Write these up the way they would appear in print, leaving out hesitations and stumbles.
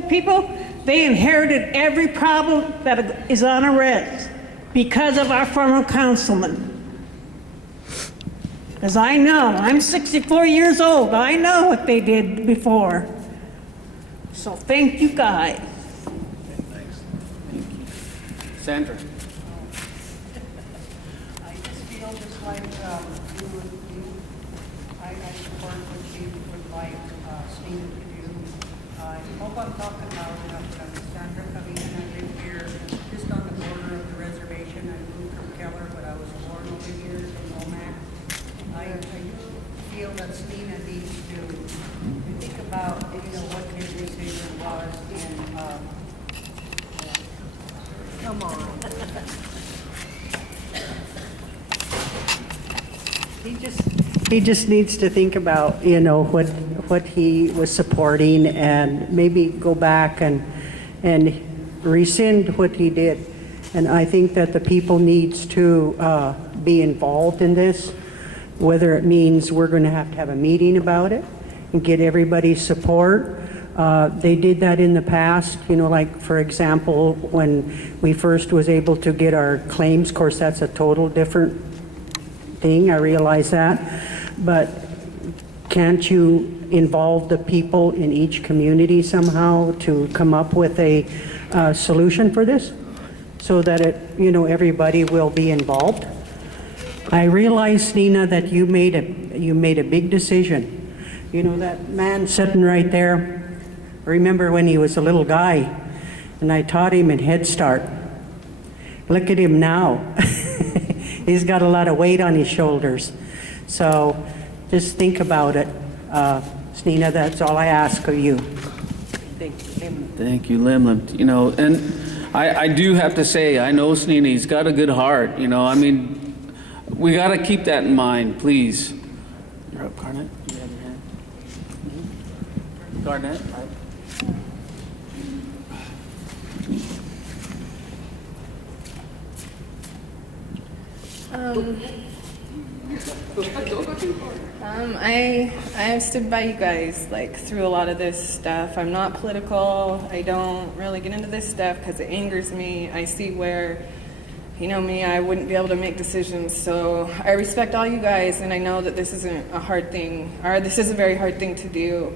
poor people, they inherited every problem that is on a res because of our former councilman. As I know, I'm 64 years old. I know what they did before. So thank you guys. Thanks. Thank you. Sandra. I just feel just like you, I support what you would like Steve to do. I hope I'm talking loud enough, but I'm Sandra Cavina. I live here just on the border of the reservation. I moved from Keller, but I was born over here in Omak. I do feel that Stina needs to think about, what his decision was in, come on. He just needs to think about, what he was supporting and maybe go back and rescind what he did. And I think that the people needs to be involved in this, whether it means we're going to have a meeting about it and get everybody's support. They did that in the past, like for example, when we first was able to get our claims. Of course, that's a total different thing, I realize that. But can't you involve the people in each community somehow to come up with a solution for this so that everybody will be involved? I realize, Nina, that you made a big decision. That man sitting right there, I remember when he was a little guy and I taught him in Head Start. Look at him now. He's got a lot of weight on his shoulders. So just think about it. Nina, that's all I ask of you. Thank you, Lim. And I do have to say, I know Snina, he's got a good heart. We got to keep that in mind, please. You're up, Garnett. You have your hand. Mm-hmm. Garnett, right? I have stood by you guys through a lot of this stuff. I'm not political. I don't really get into this stuff because it angers me. I see where, me, I wouldn't be able to make decisions. So I respect all you guys, and I know that this isn't a hard thing, or this is a very hard thing to do.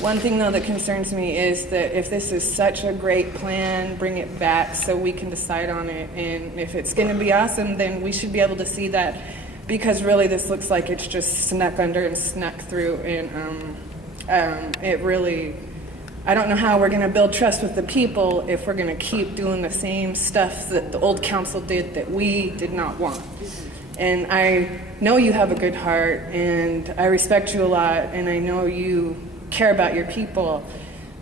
One thing though that concerns me is that if this is such a great plan, bring it back so we can decide on it. And if it's going to be awesome, then we should be able to see that, because really this looks like it's just snuck under and snuck through. And it really, I don't know how we're going to build trust with the people if we're going to keep doing the same stuff that the old council did that we did not want. And I know you have a good heart, and I respect you a lot, and I know you care about your people.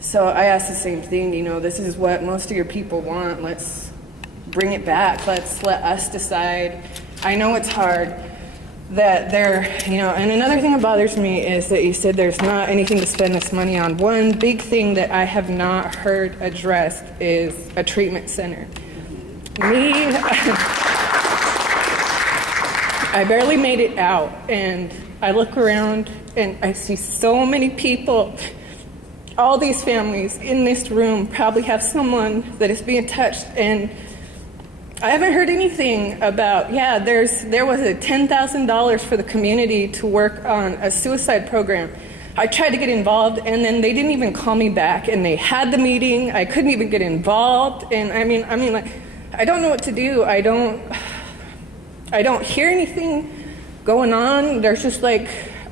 So I ask the same thing, this is what most of your people want. Let's bring it back. Let's let us decide. I know it's hard that and another thing that bothers me is that you said there's not anything to spend this money on. One big thing that I have not heard addressed is a treatment center. I barely made it out, and I look around and I see so many people. All these families in this room probably have someone that is being touched, and I haven't heard anything about, there was a $10,000 for the community to work on a suicide program. I tried to get involved, and then they didn't even call me back, and they had the meeting. I couldn't even get involved, and I mean, I don't know what to do. I don't hear anything going on. There's just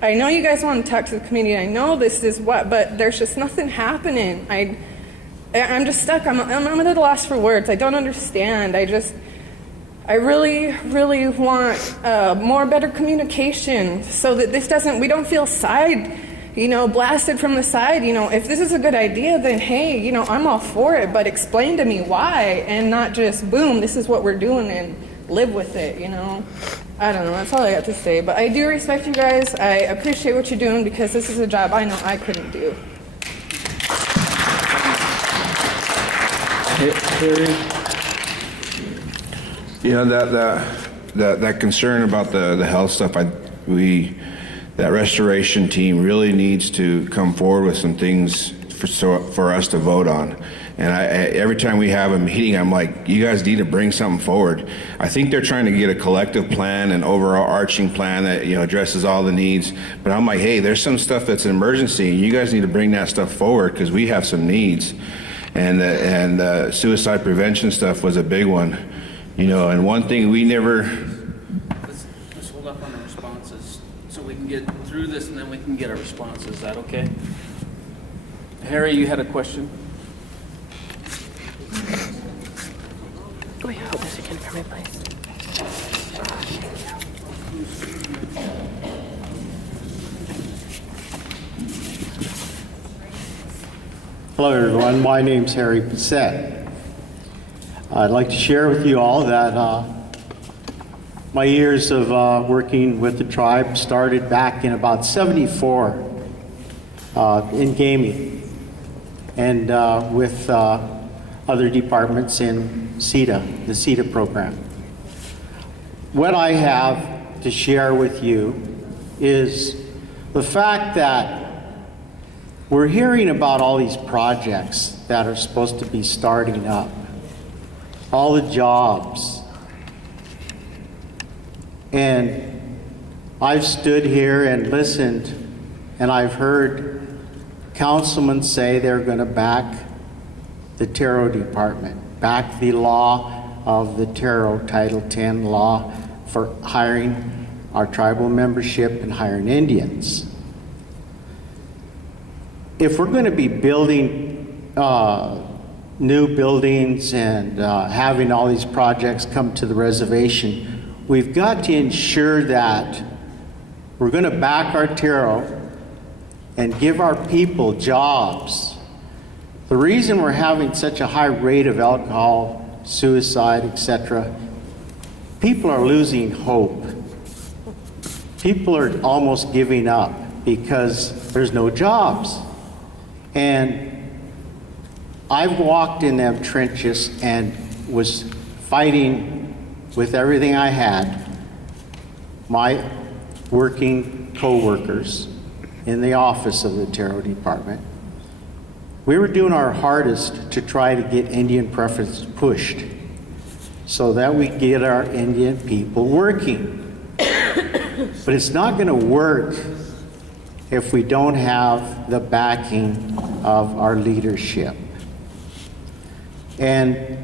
I know you guys want to talk to the community. I know this is but there's just nothing happening. I'm just stuck. I'm at a loss for words. I don't understand. I really, really want more better communication so that we don't feel blasted from the side. If this is a good idea, then hey, I'm all for it, but explain to me why, and not just boom, this is what we're doing and live with it, I don't know, that's all I got to say. But I do respect you guys. I appreciate what you're doing, because this is a job I know I couldn't do. That concern about the health stuff, that restoration team really needs to come forward with some things for us to vote on. And every time we have a meeting, I'm like, you guys need to bring something forward. I think they're trying to get a collective plan, an overarching plan that, you know, addresses all the needs. But I'm like, hey, there's some stuff that's an emergency, and you guys need to bring that stuff forward because we have some needs. And the suicide prevention stuff was a big one, you know. And one thing we never. Let's hold up on the responses so we can get through this, and then we can get our responses. Is that okay? Harry, you had a question? Go ahead, hold this again for me, please. Hello, everyone. My name's Harry Bissett. I'd like to share with you all that my years of working with the tribe started back in about '74 in gaming and with other departments in CETA, the CETA program. What I have to share with you is the fact that we're hearing about all these projects that are supposed to be starting up, all the jobs. And I've stood here and listened, and I've heard councilmen say they're going to back the Taro Department, back the law of the Taro Title 10 law for hiring our tribal membership and hiring Indians. If we're going to be building new buildings and having all these projects come to the reservation, we've got to ensure that we're going to back our Taro and give our people jobs. The reason we're having such a high rate of alcohol, suicide, etc., people are losing hope. People are almost giving up because there's no jobs. And I've walked in them trenches and was fighting with everything I had, my working co-workers in the office of the Taro Department. We were doing our hardest to try to get Indian preference pushed so that we get our Indian people working. But it's not going to work if we don't have the backing of our leadership. And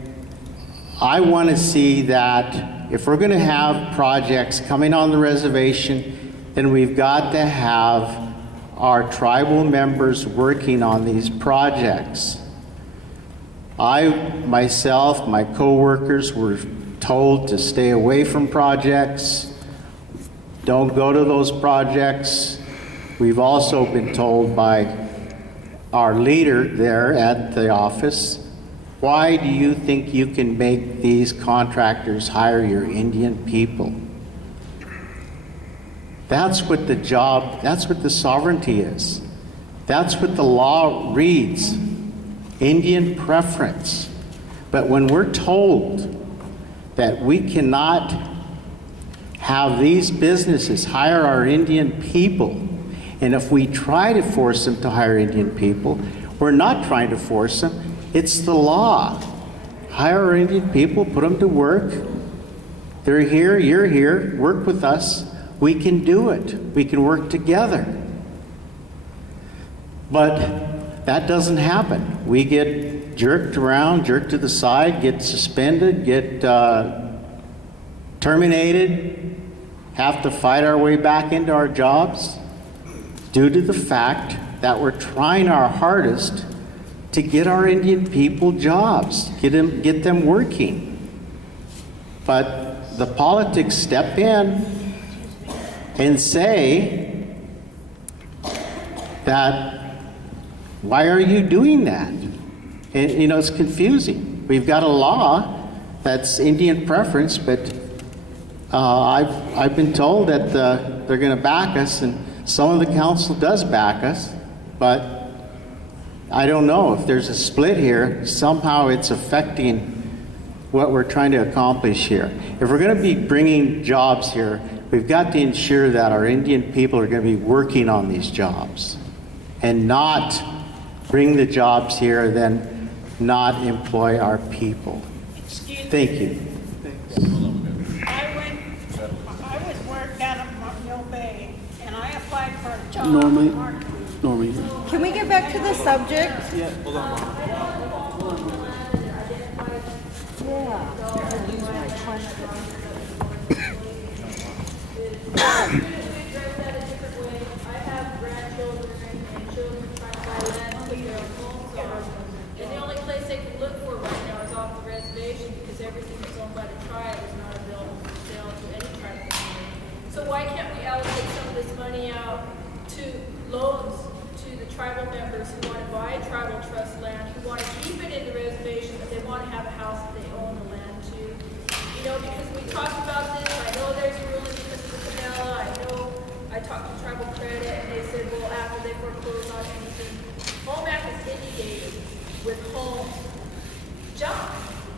I want to see that if we're going to have projects coming on the reservation, then we've got to have our tribal members working on these projects. I, myself, my co-workers were told to stay away from projects. Don't go to those projects. We've also been told by our leader there at the office, why do you think you can make these contractors hire your Indian people? That's what the job, that's what the sovereignty is. That's what the law reads, Indian preference. But when we're told that we cannot have these businesses hire our Indian people, and if we try to force them to hire Indian people, we're not trying to force them, it's the law. Hire our Indian people, put them to work. They're here, you're here, work with us. We can do it. We can work together. But that doesn't happen. We get jerked around, jerked to the side, get suspended, get terminated, have to fight our way back into our jobs due to the fact that we're trying our hardest to get our Indian people jobs, get them working. But the politics step in and say that, why are you doing that? And, you know, it's confusing. We've got a law that's Indian preference, but I've been told that they're going to back us, and some of the council does back us, but I don't know if there's a split here. Somehow it's affecting what we're trying to accomplish here. If we're going to be bringing jobs here, we've got to ensure that our Indian people are going to be working on these jobs and not bring the jobs here than not employ our people. Thank you. I was worked out of Mill Bay, and I applied for a job. Normally. Can we get back to the subject? And the only place they can look for right now is off the reservation because everything that's owned by the tribe is not available for sale to any tribal community. So why can't we allocate some of this money out to loans to the tribal members who want to buy tribal trust land, who want to keep it in the reservation, but they want to have a house that they own the land to? You know, because we talked about this, I know there's ruling because of the Canela, I know I talked to Tribal Credit and they said, well, after they foreclose on anything, Omak is inundated with homes. Junk.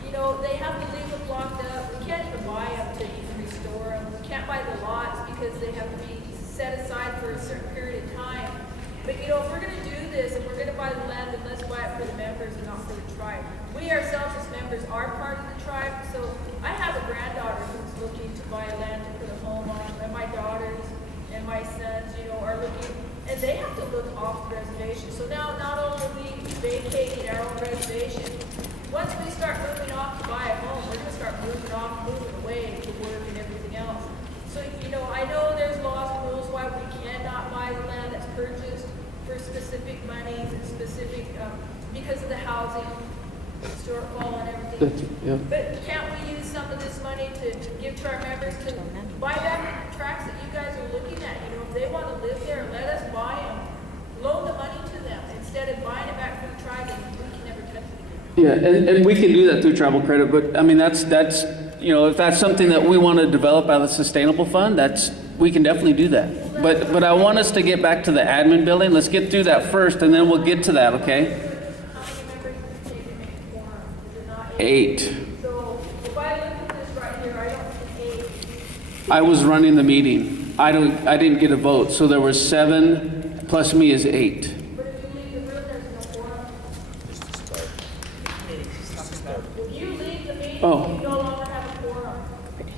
You know, they have to leave them locked up. We can't even buy them to even restore them. We can't buy the lots because they have to be set aside for a certain period of time. But you know, if we're going to do this and we're going to buy the land, then let's buy it for the members and not for the tribe. We ourselves as members are part of the tribe. So I have a granddaughter who's looking to buy land to put a home on, and my daughters and my sons, you know, are looking, and they have to look off the reservation. So now, not only are we vacating our own reservation, once we start moving off to buy a home, we're going to start moving away to work and everything else. So, you know, I know there's laws and rules why we cannot buy the land that's purchased for specific monies and specific, because of the housing shortfall and everything. But can't we use some of this money to give to our members to buy back the tracts that you guys are looking at? You know, if they want to live there, let us buy them, loan the money to them instead of buying it back from the tribe and we can never touch it again. Yeah, and we can do that through tribal credit, but I mean, that's, you know, if that's something that we want to develop out of the sustainable fund, we can definitely do that. But I want us to get back to the admin building. Let's get through that first and then we'll get to that, okay? How many members does it take to make a quorum? Is it not 8. So if I look at this right here, I don't see 8. I was running the meeting. I didn't get a vote, so there was 7 plus me is 8. But if you leave the room, there's no quorum. If you leave the meeting, Oh. you no longer have a quorum. You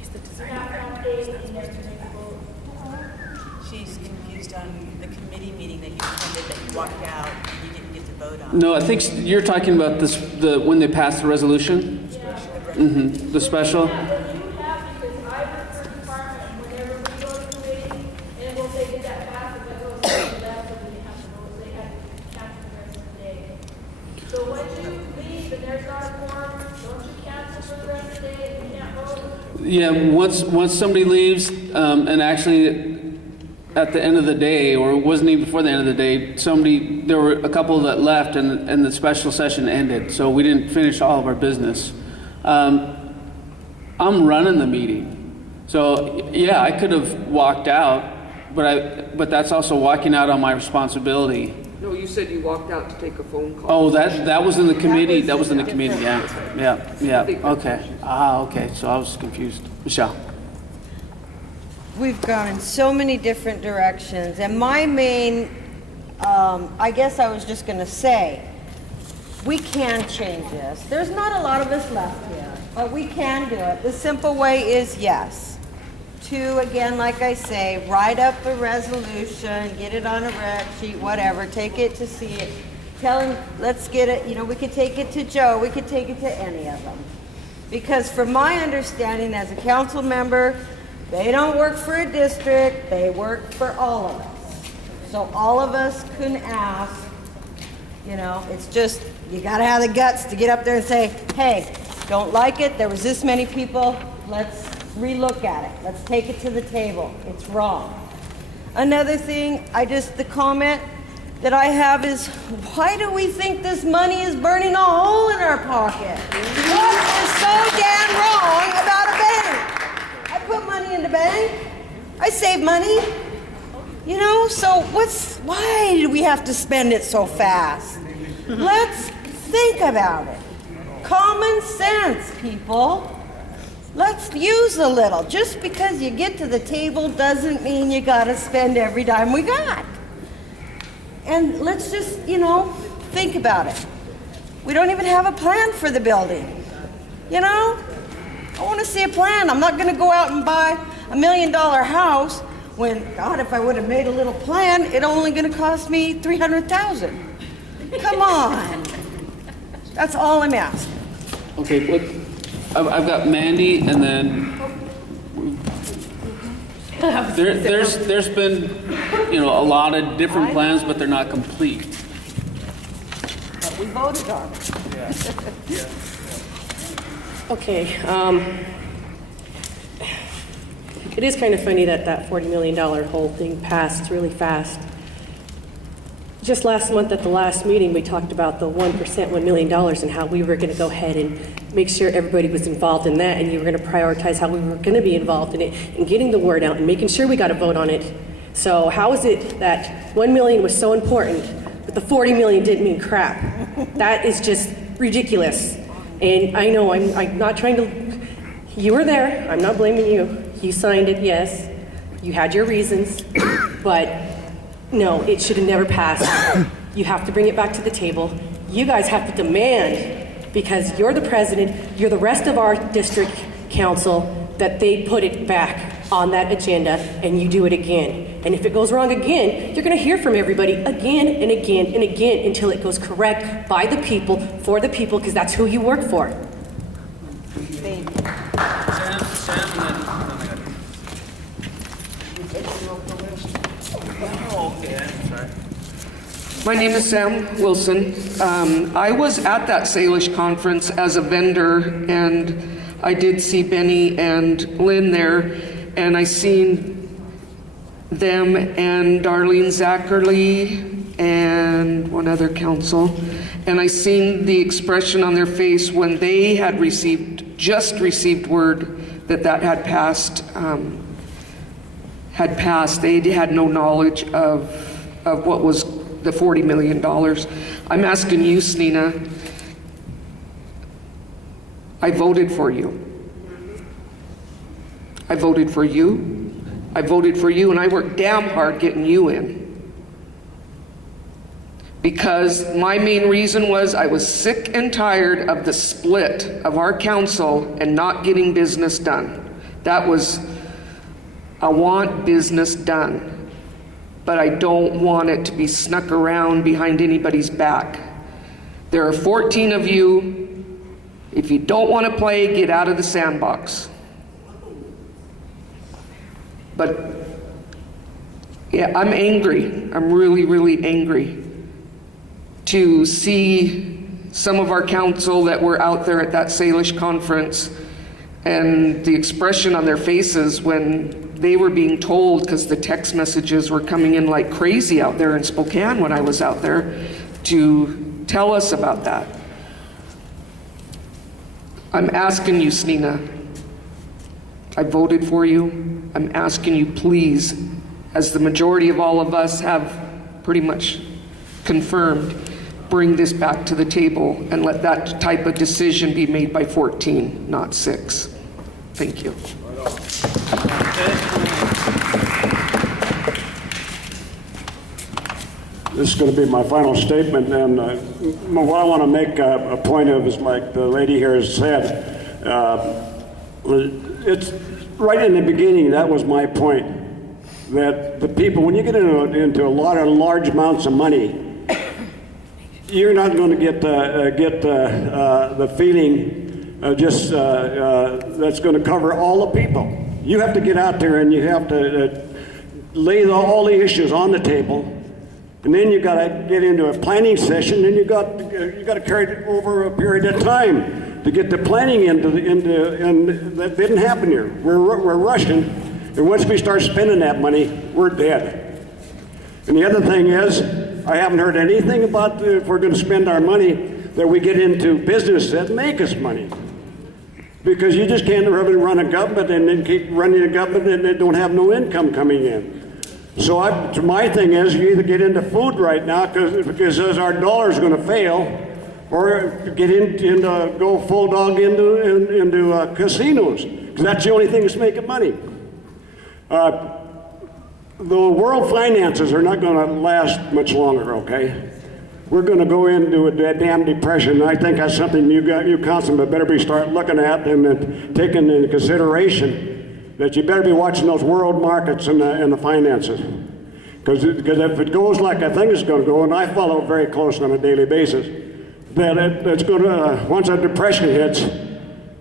have to have 8 in there to make a vote. She's confused on the committee meeting that you attended, that you walked out and you didn't get to vote on. No, I think you're talking about this, when they passed the resolution? Mm-hmm, the special? Yeah, but you have, because I work for department, whenever we go to committee, and we'll say, did that pass, if it goes to the left, so we didn't have to vote, they had to cancel the rest of the day. So when you leave and there's not a quorum, don't you cancel for the rest of the day, and you can't vote? Yeah, once somebody leaves, and actually at the end of the day, or it wasn't even before the end of the day, there were a couple that left and the special session ended, so we didn't finish all of our business. I'm running the meeting. So yeah, I could have walked out, but that's also walking out on my responsibility. No, you said you walked out to take a phone call. Oh, that was in the committee. That was in the committee. Yeah. Okay. Okay. So I was confused. Michelle. We've gone in so many different directions, and my main, I guess I was just gonna say, we can change this. There's not a lot of us left here, but we can do it. The simple way is yes. 2, again, like I say, write up a resolution, get it on a rec sheet, whatever, take it to see it. Tell him, let's get it, you know, we could take it to Joe, we could take it to any of them. Because from my understanding as a council member, they don't work for a district, they work for all of us. So all of us can ask, you know, it's just, you gotta have the guts to get up there and say, hey, don't like it, there was this many people, let's relook at it. Let's take it to the table. It's wrong. Another thing, the comment that I have is, why do we think this money is burning a hole in our pocket? What is so damn wrong about a bank? I put money in the bank. I save money. You know, so why do we have to spend it so fast? Let's think about it. Common sense, people. Let's use a little. Just because you get to the table doesn't mean you gotta spend every dime we got. And let's just, you know, Think about it. We don't even have a plan for the building. You know? I want to see a plan. I'm not going to go out and buy $1 million house when, God, if I would have made a little plan, it's only going to cost me $300,000. Come on. That's all I'm asking. Okay, I've got Mandy, and then there's been, a lot of different plans, but they're not complete. But we voted on it. Okay, it is kind of funny that that $40 million whole thing passed really fast. Just last month at the last meeting, we talked about the 1%, $1 million, and how we were going to go ahead and make sure everybody was involved in that, and you were going to prioritize how we were going to be involved in it, and getting the word out, and making sure we got a vote on it. So how is it that $1 million was so important, but the $40 million didn't mean crap? That is just ridiculous. And I know I'm not trying to, you were there, I'm not blaming you. You signed it, yes. You had your reasons, but no, it should have never passed. You have to bring it back to the table. You guys have to demand, because you're the president, you're the rest of our district council, that they put it back on that agenda and you do it again. And if it goes wrong again, you're going to hear from everybody again and again and again until it goes correct by the people, for the people, because that's who you work for. Thank you. My name is Sam Wilson. I was at that Salish conference as a vendor, and I did see Benny and Lynn there, and I seen them and Darlene Zachary and one other council, and I seen the expression on their face when they had just received word that had passed. They had no knowledge of what was the $40 million. I'm asking you, Snina, I voted for you. I voted for you. I voted for you, and I worked damn hard getting you in. Because my main reason was I was sick and tired of the split of our council and not getting business done. That was, I want business done. But I don't want it to be snuck around behind anybody's back. There are 14 of you. If you don't want to play, get out of the sandbox. But yeah, I'm angry. I'm really, really angry to see some of our council that were out there at that Salish conference and the expression on their faces when they were being told, because the text messages were coming in like crazy out there in Spokane when I was out there, to tell us about that. I'm asking you, Snina, I voted for you. I'm asking you, please, as the majority of all of us have pretty much confirmed, bring this back to the table and let that type of decision be made by 14, not 6. Thank you. This is going to be my final statement, and what I want to make a point of is, like the lady here has said, it's right in the beginning, that was my point, that the people, when you get into a lot of large amounts of money, you're not going to get the feeling that's going to cover all the people. You have to get out there and you have to lay all the issues on the table. And then you got to get into a planning session, and you got to carry it over a period of time to get the planning and that didn't happen here. We're rushing, and once we start spending that money, we're dead. And the other thing is, I haven't heard anything about if we're going to spend our money that we get into business that make us money. Because you just can't really run a government and then keep running a government and they don't have no income coming in. So my thing is, you either get into food right now because our dollar's going to fail, or get into go full dog into casinos, because that's the only thing that's making money. The world finances are not going to last much longer, okay? we're going to go into a damn depression. I think that's something you councilmen better be start looking at and taking into consideration, that you better be watching those world markets and the finances. Because if it goes like I think it's going to go, and I follow it very close on a daily basis, that it's going to, once that depression hits,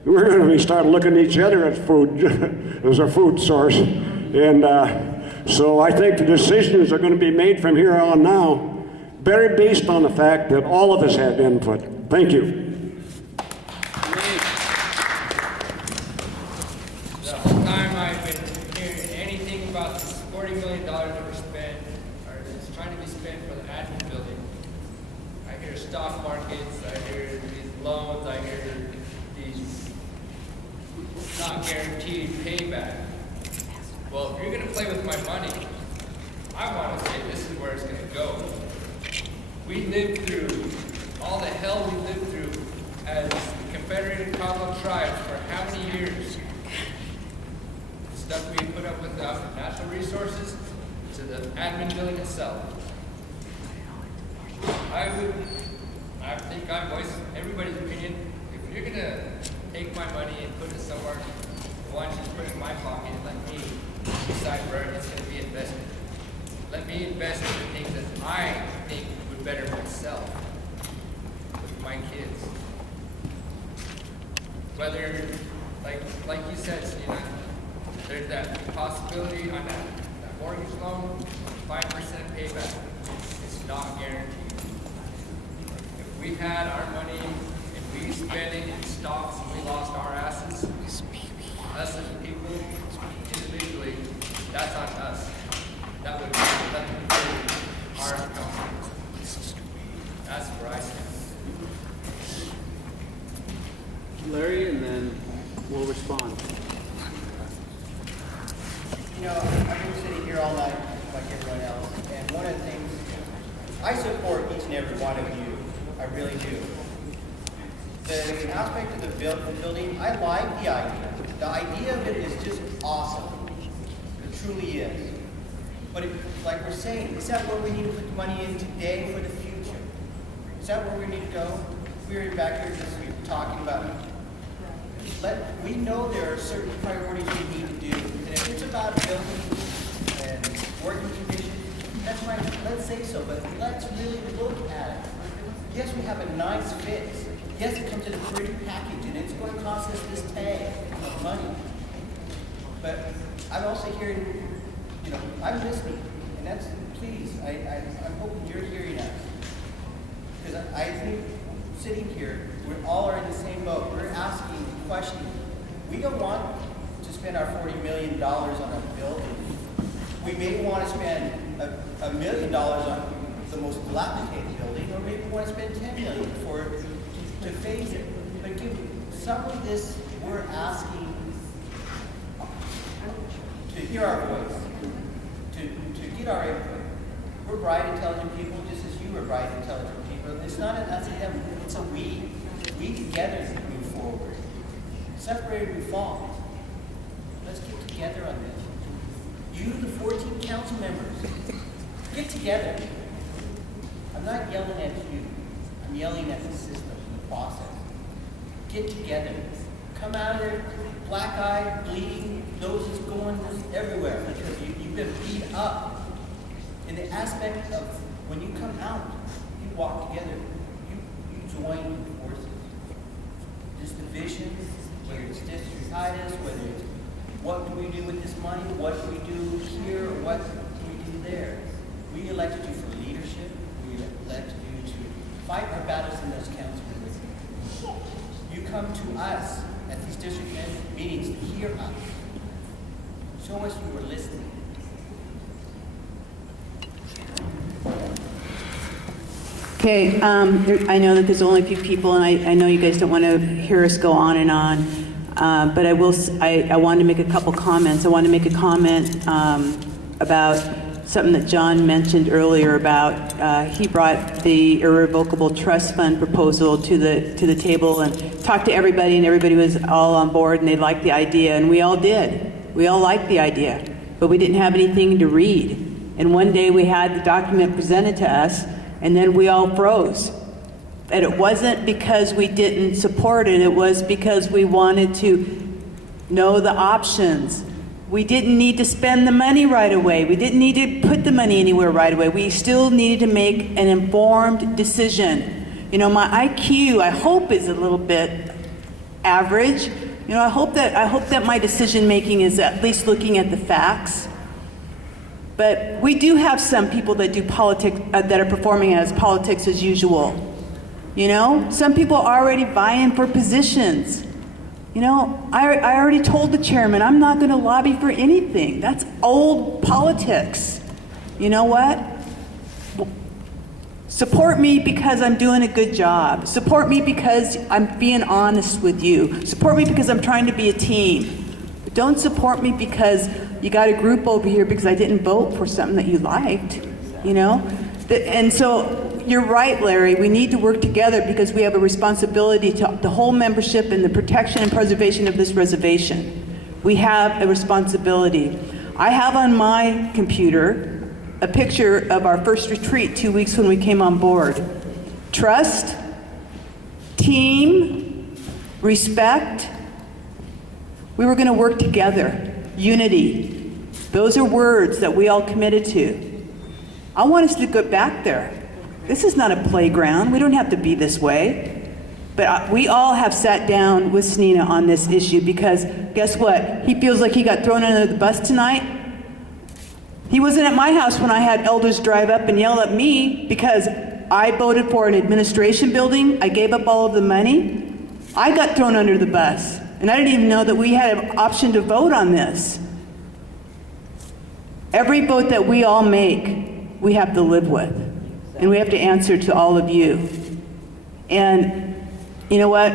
we're going to be start looking at each other as food, as a food source. And so I think the decisions are going to be made from here on now, very based on the fact that all of us had input. Thank you. The whole time I've been hearing anything about this $40 million that we're spent, or that's trying to be spent for the admin building, I hear stock markets, I hear these loans, I hear these not guaranteed payback. Well, if you're going to play with my money, I want to say this is where it's going to go. We lived through all the hell we lived through as Confederated Commonwealth tribes for how many years? The stuff we put up with the natural resources to the admin building itself. I think I voice everybody's opinion. If you're going to take my money and put it somewhere, why don't you just put it in my pocket and let me decide where it's going to be invested. Let me invest in the things that I think would better myself with my kids. Whether, like you said, Stina, there's that possibility on that mortgage loan, 5% payback. It's not guaranteed. If we had our money and we spent it in stocks and we lost our asses, us as people, individually, that's on us. That would be nothing to do with our company. That's where I stand. Larry, and then we'll respond. You know, I've been sitting here all night like everyone else, and one of the things, I support each and every one of you. I really do. The aspect of the building, I like the idea. The idea of it is just awesome. It truly is. But like we're saying, is that where we need to put the money in today for the future? Is that where we need to go? We're back here just talking about it. We know there are certain priorities we need to do. And if it's about buildings and working conditions, that's fine. Let's say so, but let's really look at it. Yes, we have a nice fix. Yes, it comes in a pretty package, and it's going to cost us this tag of money. But I'm also hearing, you know, I'm listening, and that's, please, I'm hoping you're hearing us. Because I think sitting here, we all are in the same boat. We're asking, questioning. We don't want to spend our $40 million on a building. We may want to spend $1 million on the most dilapidated building, or maybe we want to spend $10 million to phase it. But give some of this, we're asking to hear our voice, to get our input. We're bright, intelligent people, just as you are bright, intelligent people. It's not an us and them, it's a we. We together move forward. Separated we fall. Let's get together on this. You, the 14 council members, get together. I'm not yelling at you. I'm yelling at the system, the process. Get together. Come out of there, black-eyed, bleeding, noses going everywhere because you've been beat up. In the aspect of when you come out, you walk together. You join forces. This division, whether it's districtitis, whether it's what do we do with this money, what do we do here, or what do we do there. We elected you for leadership. We elected you to fight our battles in those council meetings. You come to us at these district meetings to hear us. Show us you were listening. Okay, I know that there's only a few people, and I know you guys don't want to hear us go on and on, but I wanted to make a couple comments. I wanted to make a comment about something that John mentioned earlier about he brought the irrevocable trust fund proposal to the table and talked to everybody, and everybody was all on board, and they liked the idea, and we all did. We all liked the idea, but we didn't have anything to read. And one day we had the document presented to us, and then we all froze. And it wasn't because we didn't support it, it was because we wanted to know the options. We didn't need to spend the money right away. We didn't need to put the money anywhere right away. We still needed to make an informed decision. You know, my IQ, I hope, is a little bit average. You know, I hope that my decision making is at least looking at the facts. But we do have some people that do politics, that are performing as politics as usual. You know, some people are already vying for positions. You know, I already told the chairman I'm not going to lobby for anything. That's old politics. You know what? Support me because I'm doing a good job. Support me because I'm being honest with you. Support me because I'm trying to be a team. But don't support me because you got a group over here because I didn't vote for something that you liked. You know? And so you're right, Larry. We need to work together because we have a responsibility to the whole membership and the protection and preservation of this reservation. We have a responsibility. I have on my computer a picture of our first retreat 2 weeks when we came on board. Trust, team, respect. We were going to work together. Unity. Those are words that we all committed to. I want us to get back there. This is not a playground. We don't have to be this way. But we all have sat down with Snina on this issue because guess what? He feels like he got thrown under the bus tonight. He wasn't at my house when I had elders drive up and yell at me because I voted for an administration building. I gave up all of the money. I got thrown under the bus. And I didn't even know that we had an option to vote on this. Every vote that we all make, we have to live with. And we have to answer to all of you. And you know what?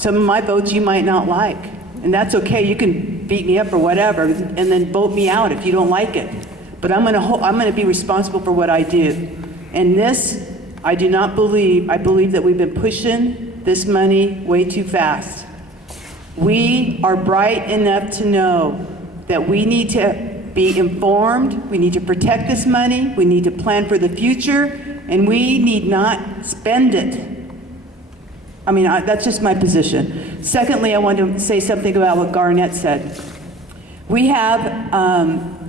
Some of my votes you might not like. And that's okay. You can beat me up or whatever and then vote me out if you don't like it. But I'm gonna be responsible for what I do. And this, I do not believe, I believe that we've been pushing this money way too fast. We are bright enough to know that we need to be informed, we need to protect this money, we need to plan for the future, and we need not spend it. I mean, that's just my position. Secondly, I want to say something about what Garnett said. We have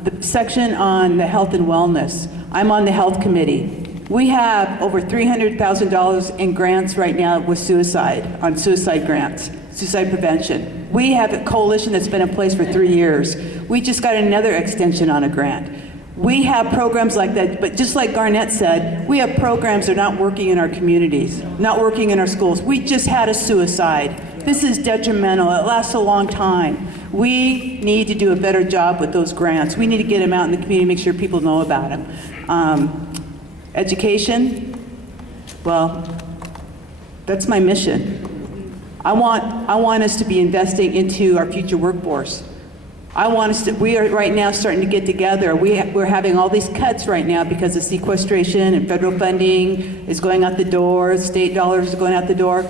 the section on the health and wellness. I'm on the health committee. We have over $300,000 in grants right now with suicide, on suicide grants, suicide prevention. We have a coalition that's been in place for 3 years. We just got another extension on a grant. We have programs like that, but just like Garnett said, we have programs that are not working in our communities, not working in our schools. We just had a suicide. This is detrimental. It lasts a long time. We need to do a better job with those grants. We need to get them out in the community, make sure people know about them. Education, well, that's my mission. I want us to be investing into our future workforce. We are right now starting to get together. We're having all these cuts right now because of sequestration and federal funding is going out the door, state dollars are going out the door.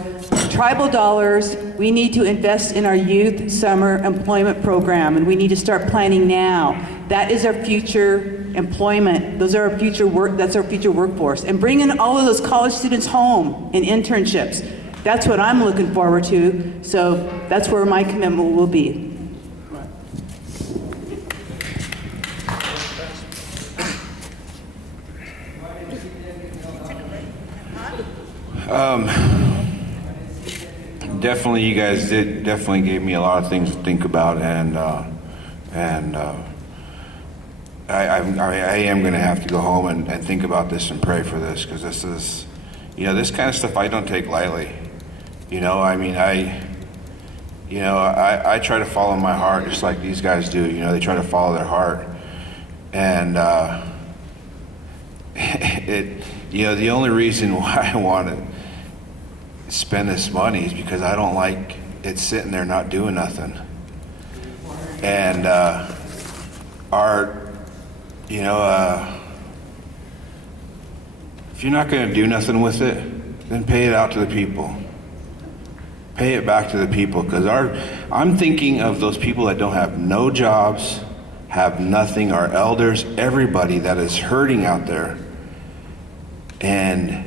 Tribal dollars, we need to invest in our youth summer employment program, and we need to start planning now. That is our future employment. That's our future workforce. And bringing all of those college students home in internships. That's what I'm looking forward to. So that's where my commitment will be. Definitely, you guys definitely gave me a lot of things to think about, and I am going to have to go home and think about this and pray for this, because this is, this kind of stuff I don't take lightly. I mean, I try to follow my heart just like these guys do. They try to follow their heart, and the only reason why I want to spend this money is because I don't like it sitting there not doing nothing. And if you're not going to do nothing with it, then pay it out to the people. Pay it back to the people, because I'm thinking of those people that don't have no jobs, have nothing, our elders, everybody that is hurting out there. And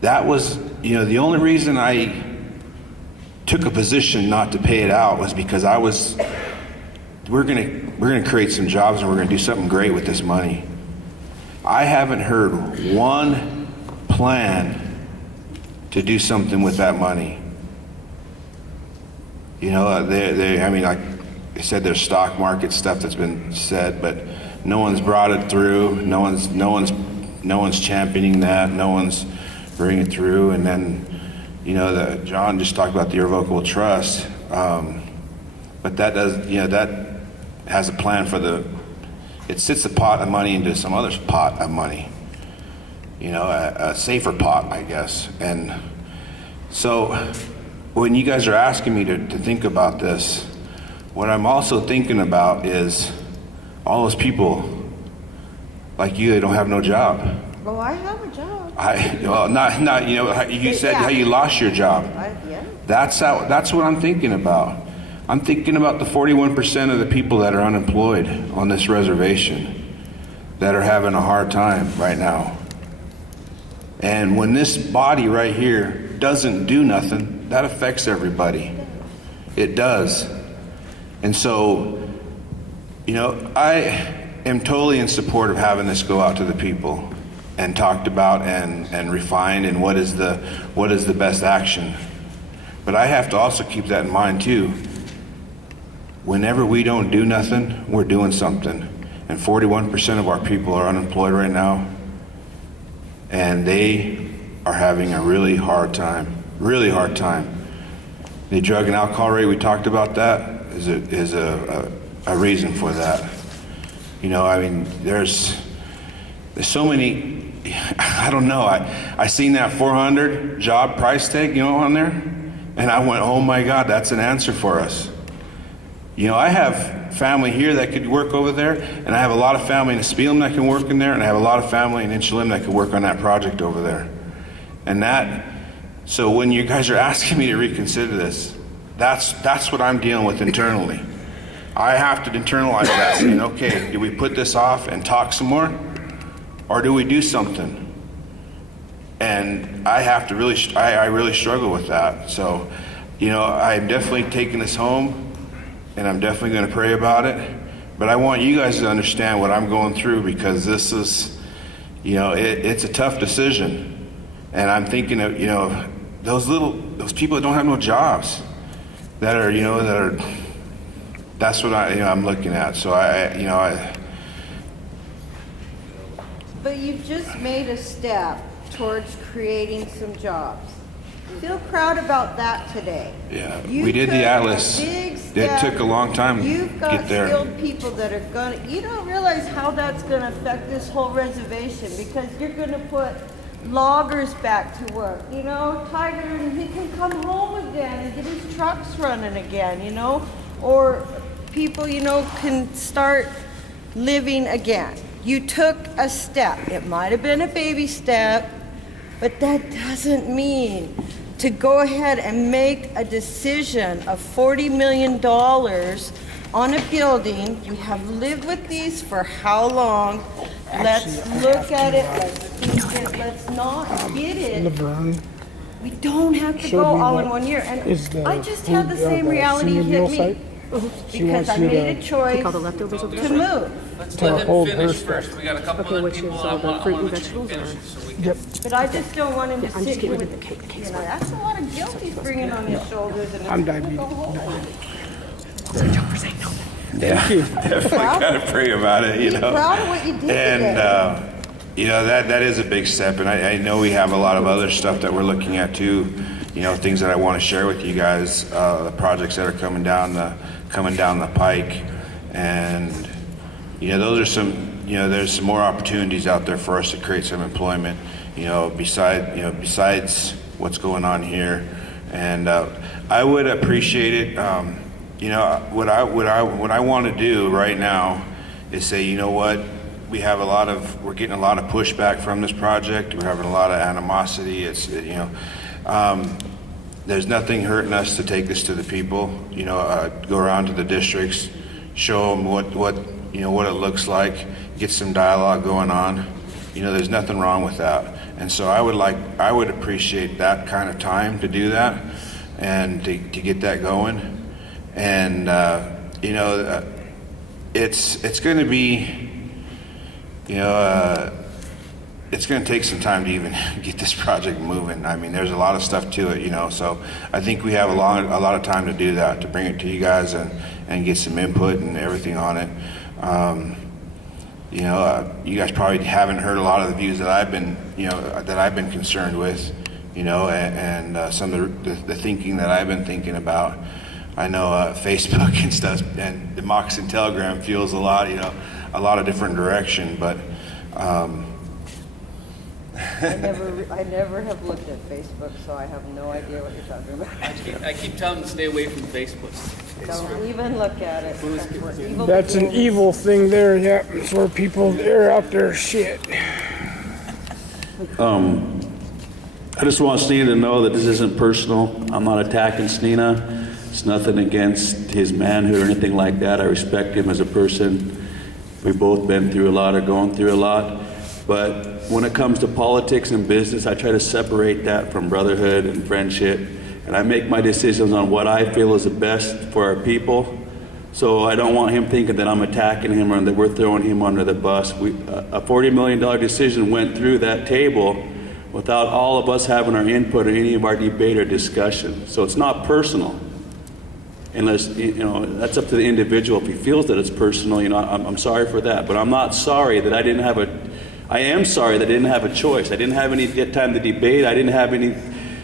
that was, the only reason I took a position not to pay it out was because we're gonna create some jobs and we're gonna do something great with this money. I haven't heard one plan to do something with that money. Like I said, there's stock market stuff that's been said, but no one's brought it through. No one's championing that. No one's bringing it through. And then, John just talked about the irrevocable trust, but that has a plan for it sits a pot of money into some other pot of money. A safer pot, I guess. And so when you guys are asking me to think about this, what I'm also thinking about is all those people like you that don't have no job. Well, I have a job. You said how you lost your job. Yeah. That's what I'm thinking about. I'm thinking about the 41% of the people that are unemployed on this reservation that are having a hard time right now. And when this body right here doesn't do nothing, that affects everybody. It does. And so, I am totally in support of having this go out to the people and talked about and refined and what is the best action. But I have to also keep that in mind too. Whenever we don't do nothing, we're doing something. And 41% of our people are unemployed right now. And they are having a really hard time. The drug and alcohol rate, we talked about that, is a reason for that. There's so many, I don't know. I seen that 400 job price tag, on there, and I went, oh my God, that's an answer for us. I have family here that could work over there, and I have a lot of family in Espelum that can work in there, and I have a lot of family in Inchalim that could work on that project over there. So when you guys are asking me to reconsider this, that's what I'm dealing with internally. I have to internalize that, saying, okay, do we put this off and talk some more, or do we do something? And I have to I really struggle with that. So, I'm definitely taking this home, and I'm definitely going to pray about it. But I want you guys to understand what I'm going through, because this is, it's a tough decision. And I'm thinking of, those people that don't have no jobs, that's what I'm looking at. So But you've just made a step towards creating some jobs. Feel proud about that today. Yeah, we did the Atlas. It took a long time to get there. You've got skilled people that are you don't realize how that's gonna affect this whole reservation, because you're gonna put loggers back to work. Tiger, he can come home again and get his trucks running again, or people, can start living again. You took a step. It might have been a baby step, but that doesn't mean to go ahead and make a decision of $40 million on a building. We have lived with these for how long? Let's look at it, let's think it, let's not get it. We don't have to go all in 1 year. And I just had the same reality hit me. Because I made a choice to move. Let's let him finish first. We got a couple other people I want to finish so we can. But I just don't want him to sit here with, that's a lot of guilt he's bringing on his shoulders. And I'm diabetic. Yeah, definitely got to pray about it, Be proud of what you did And, today. that is a big step. And I know we have a lot of other stuff that we're looking at too, things that I want to share with you guys, the projects that are coming down the pike. And, those are some, there's some more opportunities out there for us to create some employment, besides what's going on here. And I would appreciate it. What I want to do right now is say, what, we're getting a lot of pushback from this project. We're having a lot of animosity. There's nothing hurting us to take this to the people. Go around to the districts, show them what it looks like, get some dialogue going on. there's nothing wrong with that. And so I would appreciate that kind of time to do that and to get that going. And, it's going to be, it's going to take some time to even get this project moving. I mean, there's a lot of stuff to it, so I think we have a lot of time to do that, to bring it to you guys and get some input and everything on it. You guys probably haven't heard a lot of the views that I've been concerned with, and some of the thinking that I've been thinking about. I know Facebook and stuff, and the Moxon Telegram feels a lot of different direction, but I never have looked at Facebook, so I have no idea what you're talking about. I keep telling them to stay away from Facebook. Don't even look at it. That's an evil thing there, yeah. It's where people, they're out there shit. I just want Snina to know that this isn't personal. I'm not attacking Snina. It's nothing against his manhood or anything like that. I respect him as a person. We've both been through a lot or going through a lot. But when it comes to politics and business, I try to separate that from brotherhood and friendship. And I make my decisions on what I feel is the best for our people. So I don't want him thinking that I'm attacking him or that we're throwing him under the bus. A $40 million decision went through that table without all of us having our input or any of our debate or discussion. So it's not personal. Unless, that's up to the individual. If he feels that it's personal, I'm sorry for that. But I'm not sorry that I am sorry that I didn't have a choice. I didn't have any time to debate. I didn't have any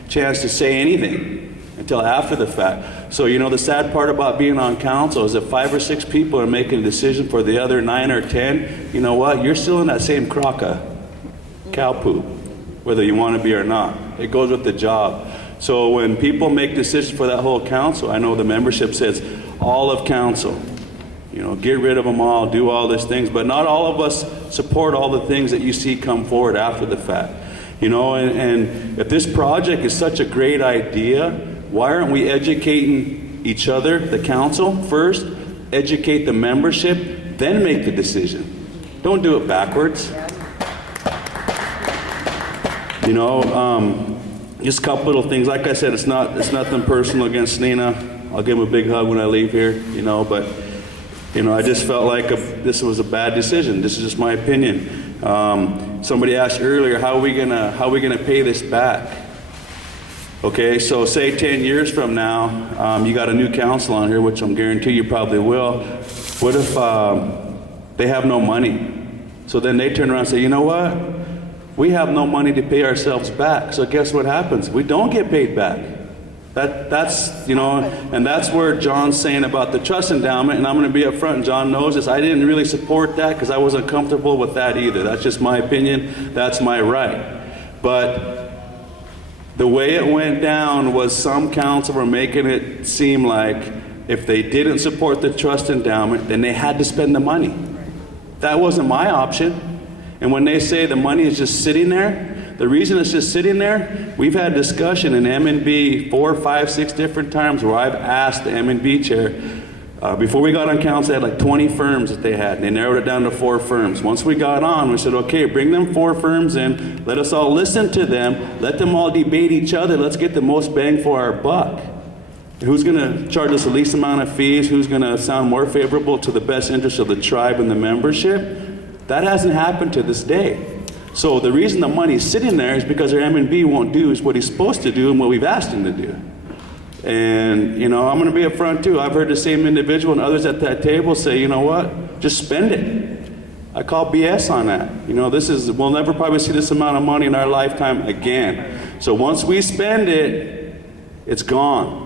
chance to say anything until after the fact. So, the sad part about being on council is that 5 or 6 people are making a decision for the other 9 or 10. You know what? You're still in that same crock of cow poop, whether you want to be or not. It goes with the job. So when people make decisions for that whole council, I know the membership says all of council, get rid of them all, do all these things, but not all of us support all the things that you see come forward after the fact. And if this project is such a great idea, why aren't we educating each other, the council first, educate the membership, then make the decision? Don't do it backwards. Just a couple little things. Like I said, it's nothing personal against Nina. I'll give him a big hug when I leave here, but I just felt like this was a bad decision. This is just my opinion. Somebody asked earlier, how are we gonna pay this back? Okay, so say 10 years from now, you got a new council on here, which I'm guarantee you probably will. What if they have no money? So then they turn around and say, you know what? We have no money to pay ourselves back. So guess what happens? We don't get paid back. That's and that's where John's saying about the trust endowment, and I'm going to be upfront, and John knows this. I didn't really support that because I wasn't comfortable with that either. That's just my opinion. That's my right. But the way it went down was some council were making it seem like if they didn't support the trust endowment, then they had to spend the money. That wasn't my option. And when they say the money is just sitting there, the reason it's just sitting there, we've had discussion in M&B 4, 5, 6 different times where I've asked the M&B chair, before we got on council, they had like 20 firms that they had, and they narrowed it down to 4 firms. Once we got on, we said, okay, bring them 4 firms in, let us all listen to them, let them all debate each other, let's get the most bang for our buck. Who's going to charge us the least amount of fees? Who's going to sound more favorable to the best interest of the tribe and the membership? That hasn't happened to this day. So the reason the money's sitting there is because our M&B won't do what he's supposed to do and what we've asked him to do. And, I'm going to be upfront too. I've heard the same individual and others at that table say, you know what, just spend it. I call BS on that. We'll never probably see this amount of money in our lifetime again. So once we spend it, it's gone.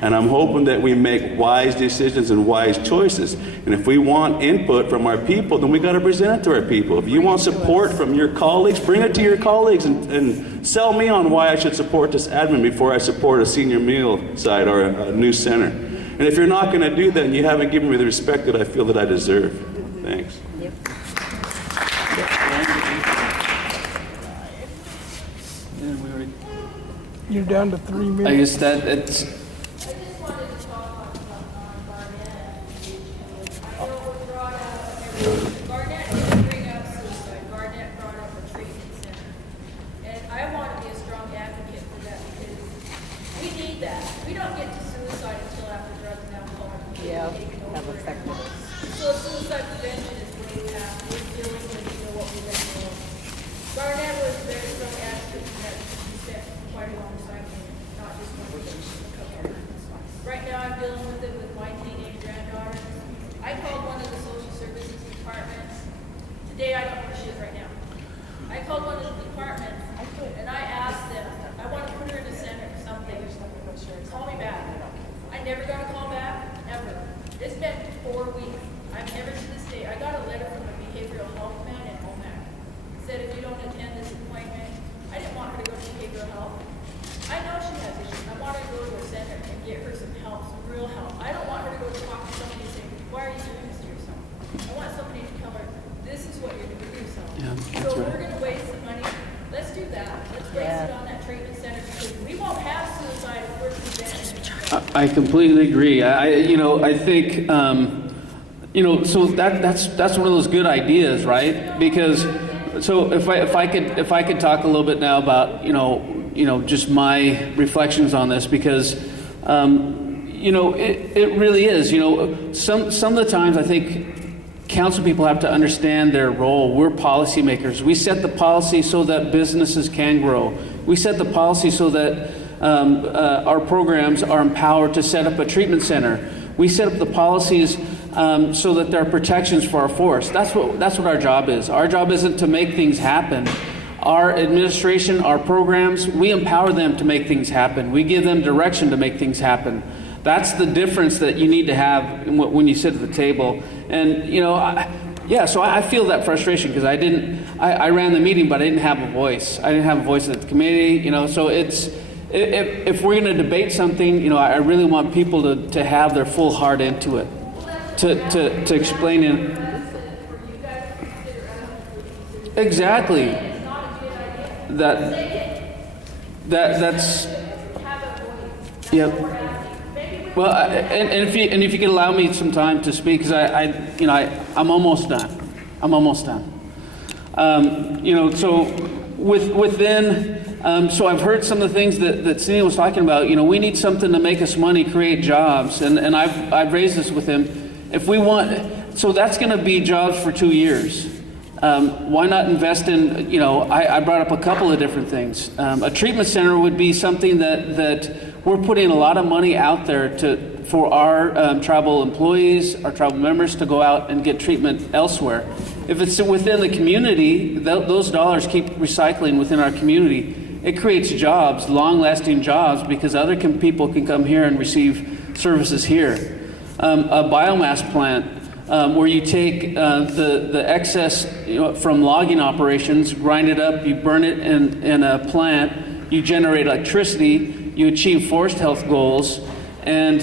And I'm hoping that we make wise decisions and wise choices. And if we want input from our people, then we got to present it to our people. If you want support from your colleagues, bring it to your colleagues and sell me on why I should support this admin before I support a senior meal site or a new center. And if you're not going to do that, then you haven't given me the respect that I feel that I deserve. Thanks. Yep. You're down to 3 minutes. I guess it's. Barnett did bring up suicide that. We don't get to suicide until after drugs and alcohol are completely Yeah, taken have over. affected us. So suicide prevention is way past. We're dealing with, what we've been doing. Garnett was very strong advocate for that. He spent quite a long time in it, not just one day, a couple of months. Right now, I'm dealing with it with my teenage granddaughter. I called one of the social services departments. Today, I don't know where she is right now. I called one of the departments and I asked them, I want to put her in a center or something. Call me back. I never got a call back, ever. It's been 4 weeks. I've never to this day. I got a letter from a behavioral health man in Omak. Said if you don't attend this appointment, I didn't want her to go to behavioral health. I know she has issues. I want her to go to a center and get her some help, some real help. I don't want her to go talk to somebody and say, why are you doing this to yourself? I want somebody to tell her, this is what you're doing to yourself. Yeah, So that's if right. we're going to waste some money, let's do that. Let's waste it on that treatment center because we won't have suicide if we're preventing. I completely agree. I think, so that's one of those good ideas, right? Because, so if I could talk a little bit now about, just my reflections on this, because, it really is, some of the times I think council people have to understand their role. We're policymakers. We set the policy so that businesses can grow. We set the policy so that our programs are empowered to set up a treatment center. We set up the policies so that there are protections for our forest. That's what our job is. Our job isn't to make things happen. Our administration, our programs, we empower them to make things happen. We give them direction to make things happen. That's the difference that you need to have when you sit at the table. And, so I feel that frustration because I ran the meeting, but I didn't have a voice. I didn't have a voice at the committee, so it's, if we're going to debate something, I really want people to have their full heart into it, to explain it. Exactly. That's, yep. Well, and if you could allow me some time to speak, because I'm almost done. So so I've heard some of the things that Cindy was talking about. We need something to make us money, create jobs, and I've raised this with him. If we want, so that's going to be jobs for 2 years. Why not invest in? I brought up a couple of different things. A treatment center would be something that we're putting a lot of money out there for our tribal employees, our tribal members to go out and get treatment elsewhere. If it's within the community, those dollars keep recycling within our community. It creates jobs, long-lasting jobs, because other people can come here and receive services here. A biomass plant where you take the excess from logging operations, grind it up, you burn it in a plant, you generate electricity, you achieve forest health goals, and